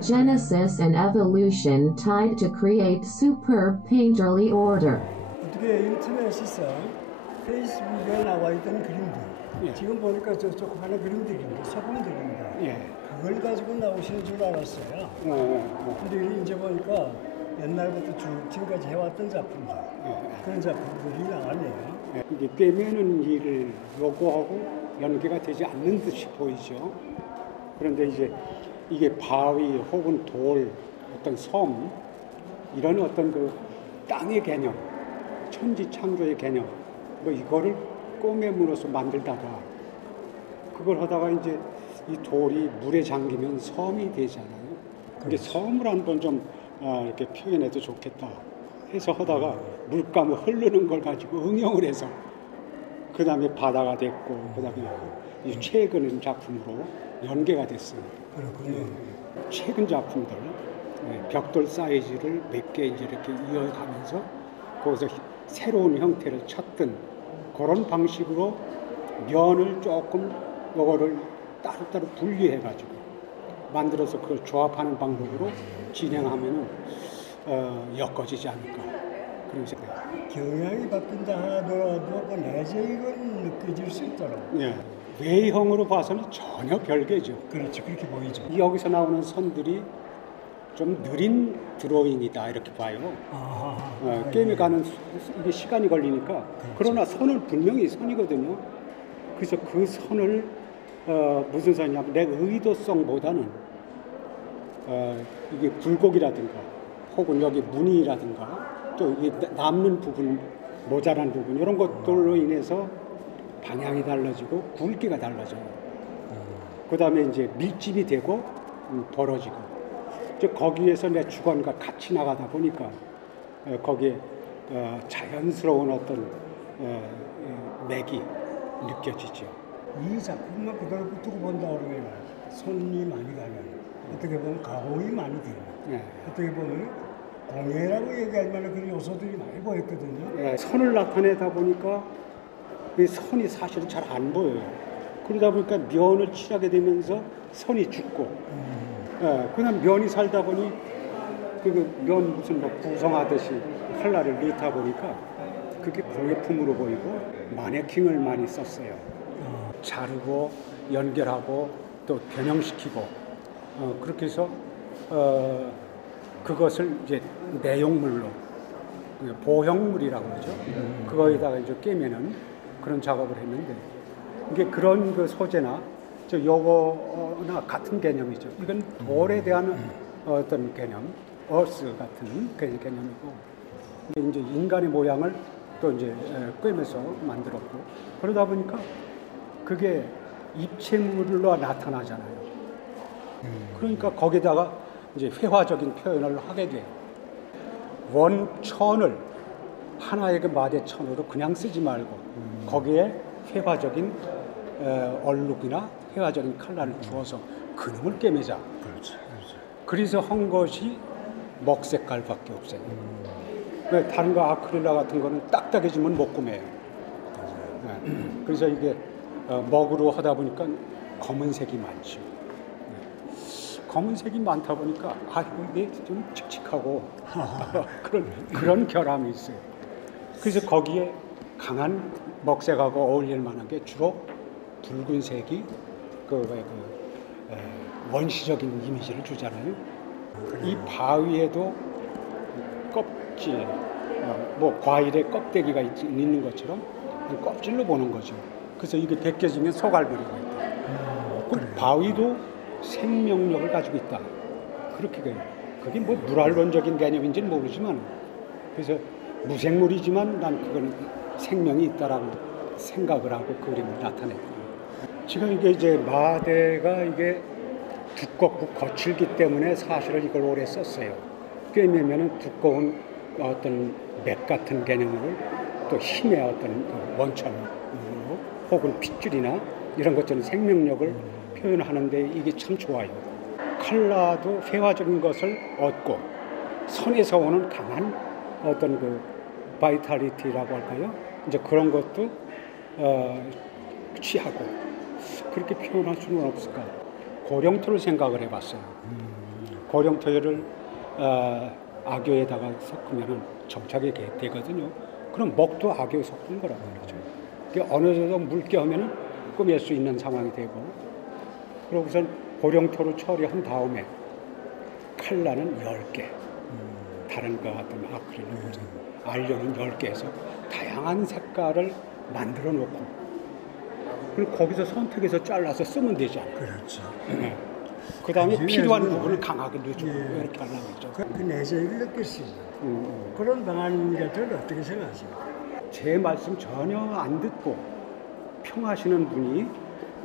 Genesis and evolution tied to create superb painterly order. 어떻게 인터넷에서 페이스북에 나와 있던 그림들, 예. 지금 보니까 저쪽 하나 그림들입니다. 소품들입니다. 예. 그걸 가지고 나오시는 줄 알았어요. 근데 이제 보니까 옛날부터 쭉 지금까지 해왔던 작품들, 그런 작품들이 나왔네요. 예. 이게 꿰매는 일을 요구하고 연계가 되지 않는 듯이 보이죠. 그런데 이제 이게 바위 혹은 돌, 어떤 섬, 이런 어떤 그 땅의 개념, 천지 창조의 개념, 뭐 이거를 꿰매물로서 만들다가 그걸 하다가 이제 이 돌이 물에 잠기면 섬이 되잖아요. 그게 섬을 한번 좀 이렇게 표현해도 좋겠다 해서 하다가 물감을 흐르는 걸 가지고 응용을 해서 그 다음에 바다가 됐고 그 다음에 이 최근 작품으로 연계가 됐어요. 그렇군요. 최근 작품들 벽돌 사이즈를 몇 개 이제 이렇게 이어가면서 거기서 새로운 형태를 찾던 그런 방식으로 면을 조금 요거를 따로따로 분리해 가지고 만들어서 그걸 조합하는 방법으로 진행하면은 엮어지지 않을까 그런 생각. 경향이 바뀐다 하더라도 그 내재익은 느껴질 수 있더라고요. 예. 외형으로 봐서는 전혀 별개죠. 그렇죠. 그렇게 보이죠. 여기서 나오는 선들이 좀 느린 드로잉이다 이렇게 봐요. 게임에 가는 이게 시간이 걸리니까 그렇죠. 그러나 선은 분명히 선이거든요. 그래서 그 선을 무슨 선이냐면 내 의도성보다는 이게 굴곡이라든가 혹은 여기 무늬라든가 또 이게 남는 부분 모자란 부분 이런 것들로 인해서 방향이 달라지고 굵기가 달라져요. 그 다음에 이제 밀집이 되고 벌어지고 거기에서 내 주관과 같이 나가다 보니까 거기에 자연스러운 어떤 맥이 느껴지죠. 이 작품만 그대로 붙고 본다 그러면 손이 많이 가면 어떻게 보면 가공이 많이 돼요. 네. 어떻게 보면 공예라고 얘기할 만한 그런 요소들이 많이 보였거든요. 선을 나타내다 보니까 이 선이 사실은 잘 안 보여요. 그러다 보니까 면을 칠하게 되면서 선이 죽고, 그냥 면이 살다 보니 그 면 무슨 뭐 구성하듯이 칼날을 넣다 보니까 그게 공예품으로 보이고 마네킹을 많이 썼어요. 자르고 연결하고 또 변형시키고 그렇게 해서 그것을 이제 내용물로 보형물이라고 그러죠. 그거에다가 이제 꿰매는 그런 작업을 했는데 이게 그런 그 소재나 저 요거나 같은 개념이죠. 이건 돌에 대한 어떤 개념, 어스 같은 그런 개념이고 이게 이제 인간의 모양을 또 이제 꿰매서 만들었고 그러다 보니까 그게 입체물로 나타나잖아요. 그러니까 거기다가 이제 회화적인 표현을 하게 돼요. 원천을 하나의 그 마대천으로 그냥 쓰지 말고 거기에 회화적인 얼룩이나 회화적인 칼날을 주어서 그놈을 꿰매자. 그렇죠. 그래서 한 것이 먹색깔밖에 없어요. 다른 거 아크릴라 같은 거는 딱딱해지면 못 꿰매요. 그래서 이게 먹으로 하다 보니까 검은색이 많죠. 검은색이 많다 보니까 이게 좀 칙칙하고 그런 결함이 있어요. 그래서 거기에 강한 먹색하고 어울릴 만한 게 주로 붉은색이 원시적인 이미지를 주잖아요. 이 바위에도 껍질, 뭐 과일의 껍데기가 있는 것처럼 껍질로 보는 거죠. 그래서 이게 벗겨지면 소갈부리가 있다. 그 바위도 생명력을 가지고 있다. 그렇게 돼요. 그게 뭐 물활론적인 개념인지는 모르지만 그래서 무생물이지만 난 그건 생명이 있다라고 생각을 하고 그림을 나타냈고요. 지금 이게 이제 마대가 이게 두껍고 거칠기 때문에 사실은 이걸 오래 썼어요. 꿰매면은 두꺼운 어떤 맥 같은 개념으로 또 힘의 어떤 원천으로 혹은 핏줄이나 이런 것처럼 생명력을 표현하는데 이게 참 좋아요. 칼라도 회화적인 것을 얻고 선에서 오는 강한 어떤 그 바이탈리티라고 할까요? 이제 그런 것도 취하고 그렇게 표현할 수는 없을까? 고령토를 생각을 해봤어요. 고령토요를 악교에다가 섞으면 정착이 되거든요. 그럼 목도 악교에 섞은 거라고 그러죠. 그러니까 어느 정도 물게 꾸밀 수 있는 상황이 되고, 그리고 우선 고령토로 처리한 다음에 칼라는 10개, 다른 거 같은 아크릴로 알료는 10개 해서 다양한 색깔을 만들어 놓고, 그리고 거기서 선택해서 잘라서 쓰면 되잖아요. 그렇죠. 네. 그 다음에 그 필요한 중에 부분을 강하게 넣어주고 예. 이렇게 하려고 했죠. 그 내재를 느낄 수 있는 그런 방안 같은 걸 어떻게 생각하십니까? 제 말씀 전혀 안 듣고 평하시는 분이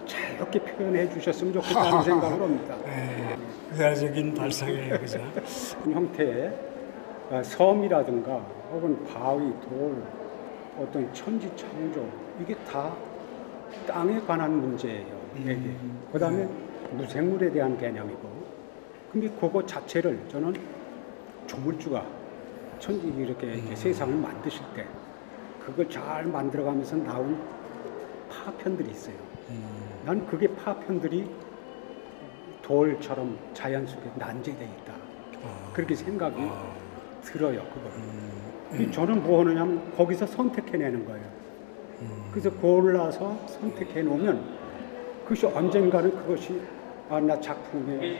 자유롭게 표현해 주셨으면 좋겠다는 생각을 합니다. 의학적인 발상이에요, 그죠? 그런 형태의 섬이라든가 혹은 바위, 돌, 어떤 천지 창조, 이게 다 땅에 관한 문제예요. 이게. 그 다음에 무생물에 대한 개념이고, 근데 그거 자체를 저는 조물주가 천지 이렇게 세상을 만드실 때 그걸 잘 만들어가면서 나온 파편들이 있어요. 난 그게 파편들이 돌처럼 자연 속에 난제되어 있다. 그렇게 생각이 들어요. 그거. 저는 뭐 하느냐면 거기서 선택해내는 거예요. 그래서 골라서 선택해 놓으면 그것이 언젠가는 그것이 나 작품의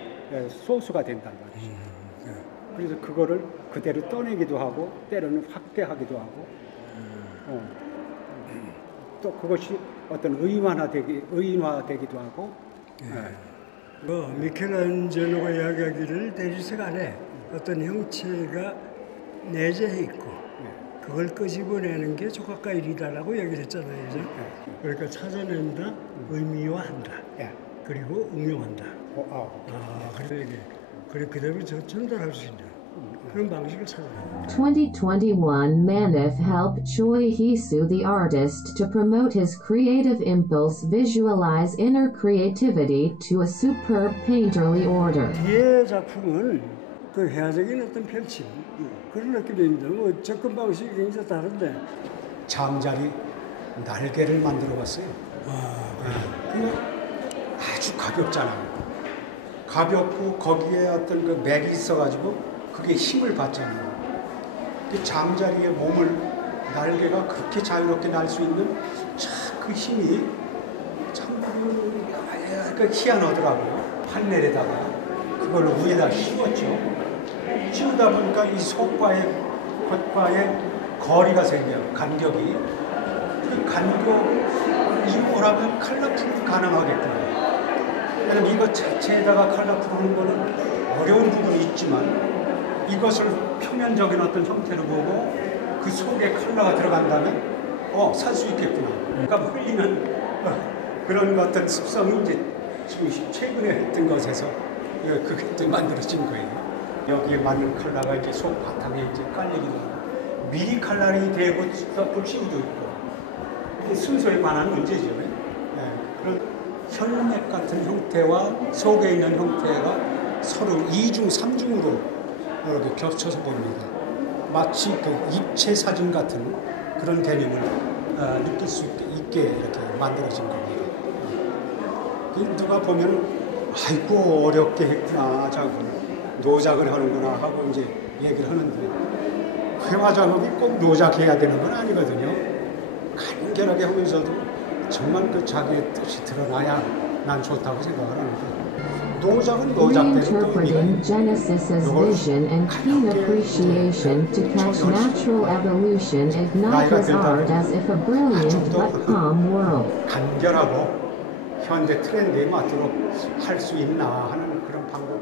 소스가 된단 말이죠. 그래서 그거를 그대로 떠내기도 하고 때로는 확대하기도 하고 또 그것이 어떤 의인화되기도 하고. 미켈란젤로가 이야기하기를 대리석 안에 어떤 형체가 내재해 있고 그걸 끄집어내는 게 조각가 일이다라고 얘기를 했잖아요. 그죠? 그러니까 찾아낸다, 의미화한다, 그리고 응용한다. 그래 이게 그대로 전달할 수 있는 그런 방식을 찾아낸다. 2021 Manif helped Choi Hee-soo the artist to promote his creative impulse, visualize inner creativity to a superb painterly order. 뒤에 작품은 그 회화적인 어떤 펼침 그런 느낌입니다. 뭐 접근 방식이 굉장히 다른데 잠자리 날개를 만들어 봤어요. 근데 아주 가볍잖아요. 가볍고 거기에 어떤 그 맥이 있어가지고 그게 힘을 받잖아요. 그 잠자리의 몸을 날개가 그렇게 자유롭게 날 수 있는 참 그 힘이 참 희한하더라고요. 판넬에다가 그걸 위에다 씌웠죠. 씌우다 보니까 이 속과의 거리가 생겨요. 간격이. 그 간격이 뭐라면 컬러풀이 가능하겠구나. 왜냐면 이것 자체에다가 컬러풀하는 거는 어려운 부분이 있지만 이것을 표면적인 어떤 형태로 보고 그 속에 컬러가 들어간다면 살 수 있겠구나. 그러니까 흘리는 그런 어떤 습성이 이제 최근에 했던 것에서 그게 만들어진 거예요. 여기에 맞는 컬러가 이제 속 바탕에 이제 깔리기도 하고 미리 컬러링이 되고 덮을 씌우도 있고 이게 순서에 관한 문제죠. 그런 혈맥 같은 형태와 속에 있는 형태가 서로 이중 삼중으로 이렇게 겹쳐서 보입니다. 마치 그 입체 사진 같은 그런 개념을 느낄 수 있게 이렇게 만들어진 겁니다. 누가 보면 아이고 어렵게 했구나, 노작을 하는구나 하고 이제 얘기를 하는데 회화 작업이 꼭 노작해야 되는 건 아니거든요. 간결하게 하면서도 정말 그 자기의 뜻이 드러나야 난 좋다고 생각을 하는데 노작은 노작대로 또 Reinterpreting Genesis's vision and keen appreciation to catch natural evolution ignite his art as if a brilliant but calm world. 간결하고 현재 트렌드에 맞도록 할 수 있나 하는 그런 방법